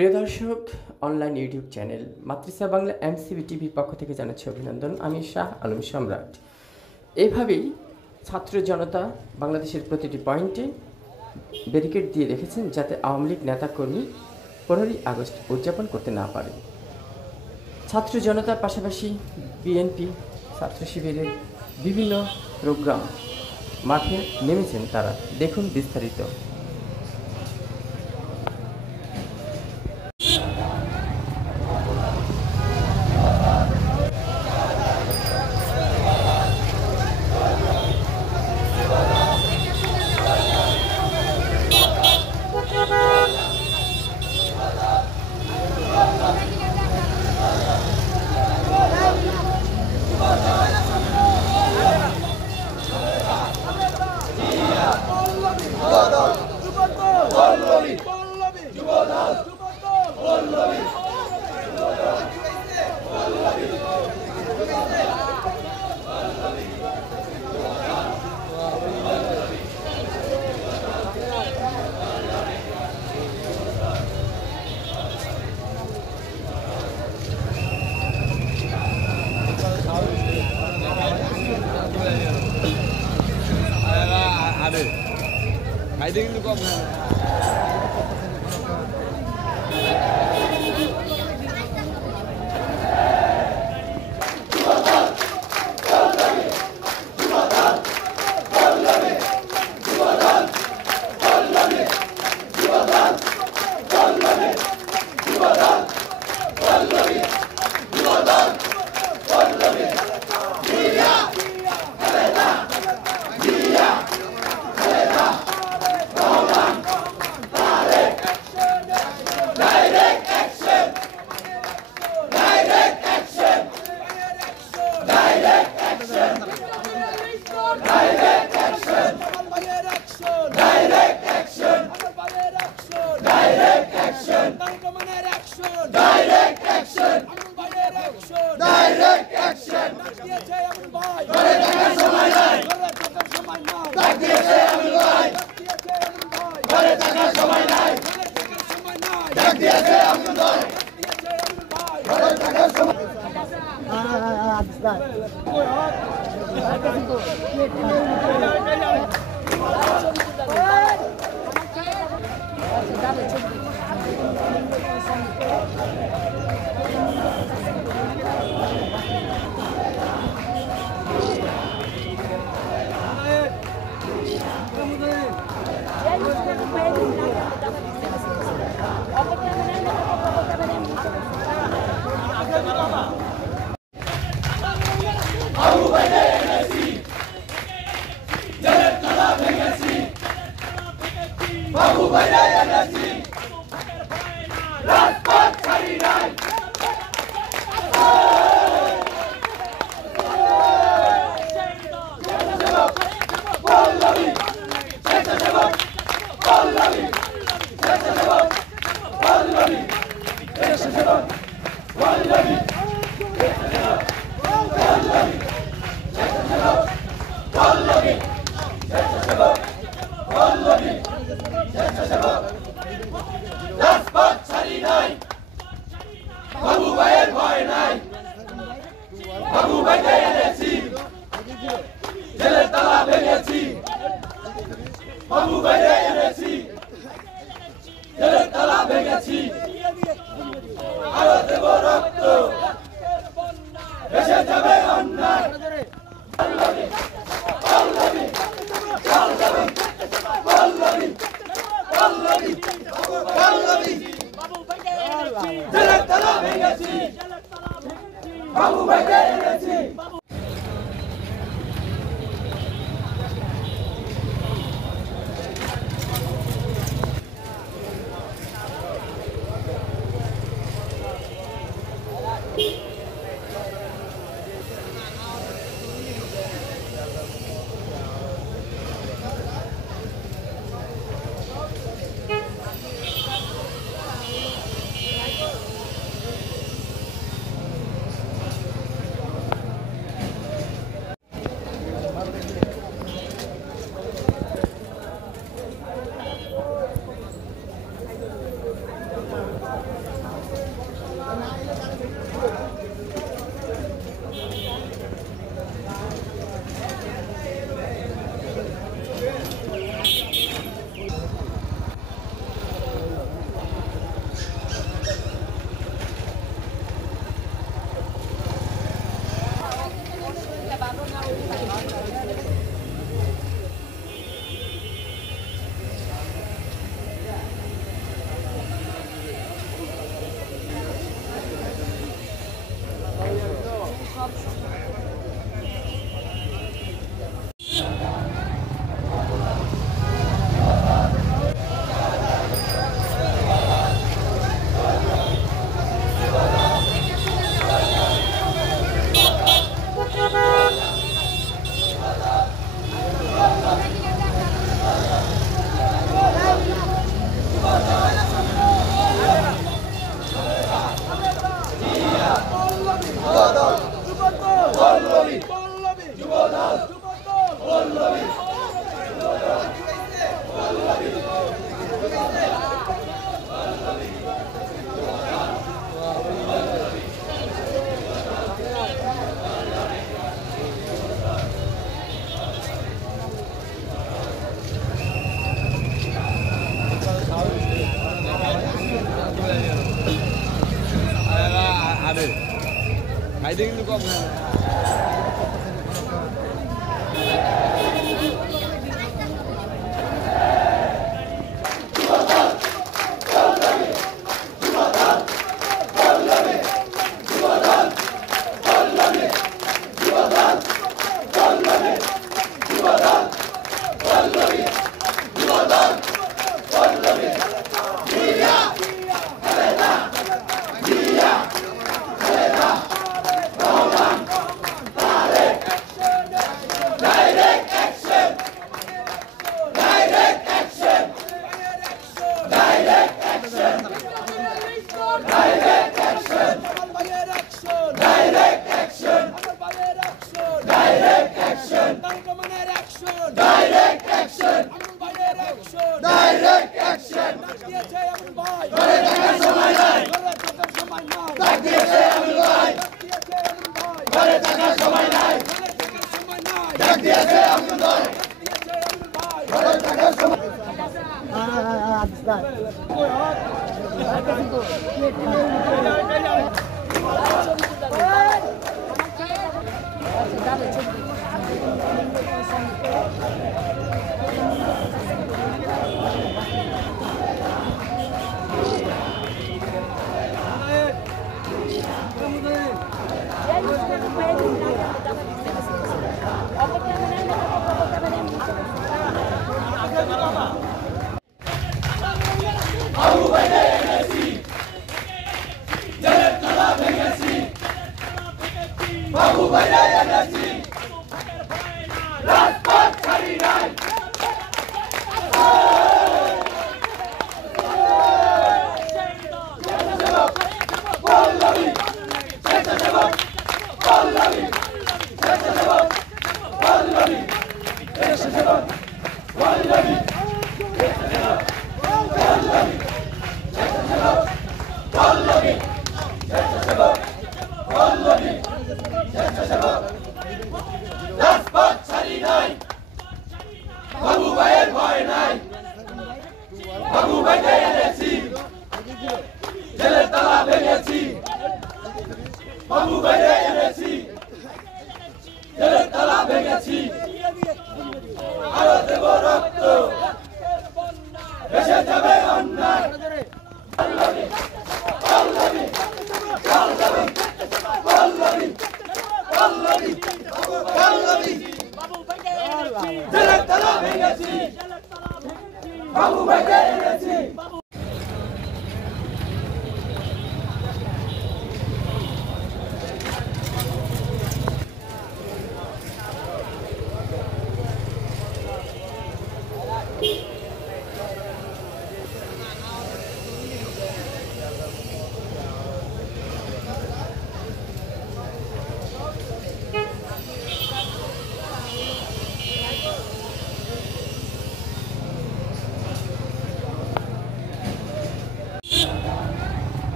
প্রিয় দর্শক, online YouTube channel মাতৃসা বাংলা এমসিবি টিভির পক্ষ থেকে জানাচ্ছি অভিনন্দন। আমি শাহ আলম সম্রাট। এইভাবেই ছাত্র জনতা বাংলাদেশের প্রতিটি পয়েন্টে ব্যারিকেড দিয়ে রেখেছেন যাতে আওয়ামী লীগ নেতাকর্মী 15ই আগস্ট উদযাপন করতে না পারে। ছাত্র জনতার পাশাপাশি বিএনপি ছাত্র শিবিরের বিভিন্ন প্রোগ্রাম মাঠে নেমেছেন তারা। দেখুন বিস্তারিত। খাইতে কিন্তু কম না। খাইতে কিন্তু কম খায় না।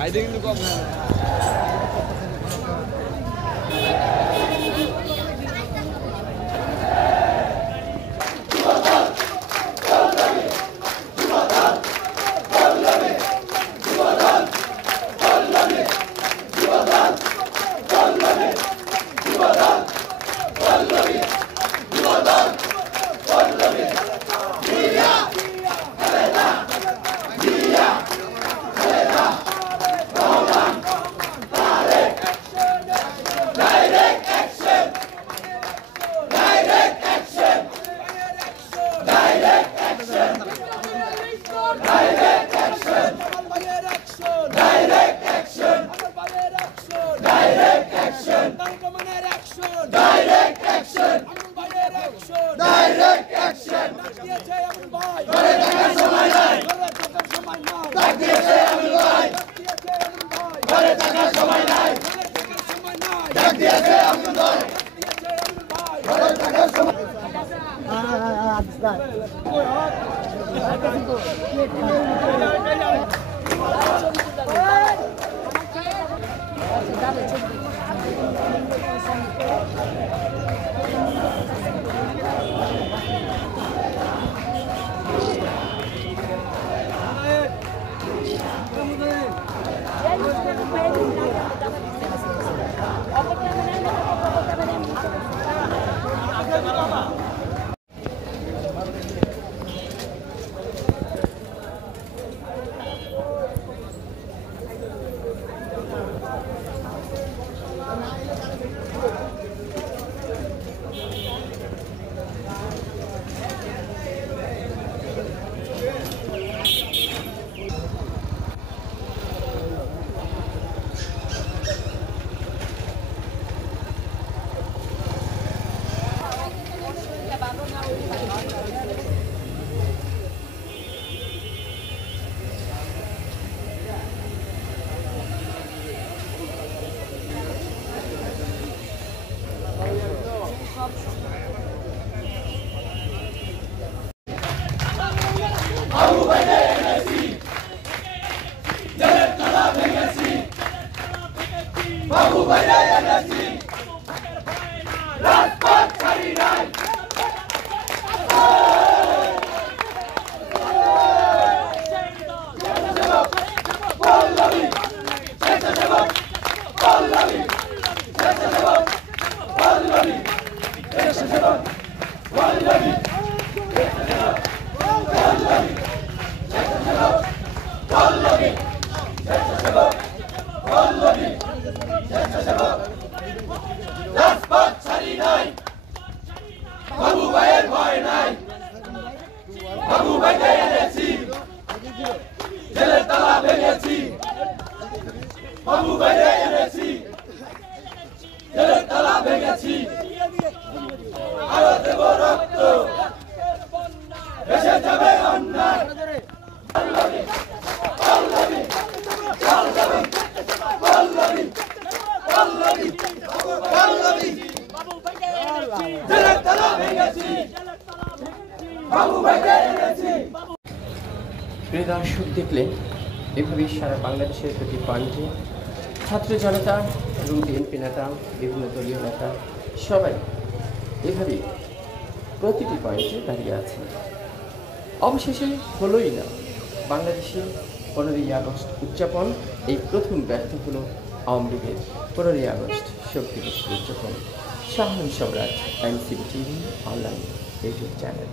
খাইতে কিন্তু কম খায় না। ডাইরেক্ট অ্যাকশন ডাইরেক্ট অ্যাকশন ঘরে থাকার সময় নাই ডাক দিয়েছে আমিনুল ভাই ঘরে থাকার সময় নাই ডাক দিয়েছে আমিনুল ভাই ঘরে থাকার সময় আবু বাইদে এনেছি জেলের তালা ভেঙেছি আবু বাইদে এনেছি রাজপথ ছাড়ি নাই পল্লবী স্বেচ্ছাসেবক পল্লবী স্বেচ্ছাসেবক পল্লবী স্বেচ্ছাসেবক পল্লবী পল্লবী স্বেচ্ছাসেবক পল্লবী স্বেচ্ছাসেবক রাজপথ ছাড়ি নাই বাবু ভাইয়ের ভয় নাই বাবু ভাইকে এনেছি জেলের তালা ভেঙেছি বাবু ভাইকে এনেছি জেলের তালা ভেঙেছি আরো দেব রক্ত ভেসে যাবে অন্যায় পল্লবী পল্লবী পল্লবী পল্লবী পল্লবী পল্লবী জেলের তালা ভেঙেছি বাবু ভাইকে এনেছি। প্রিয় দর্শক, দেখলেন এভাবেই সারা বাংলাদেশের প্রতি পয়েন্টে ছাত্র জনতা এবং বিএনপি নেতা, বিভিন্ন দলীয় নেতা সবাই এভাবেই প্রতিটি পয়েন্টে দাঁড়িয়ে আছে। অবশেষে হলোই না বাংলাদেশে 15ই আগস্ট উদযাপন। এই প্রথম ব্যর্থ হলো আওয়ামী লীগের 15ই আগস্ট শোক দিবস উদযাপন। শাহ আলম সম্রাট, MCB TV online YouTube channel.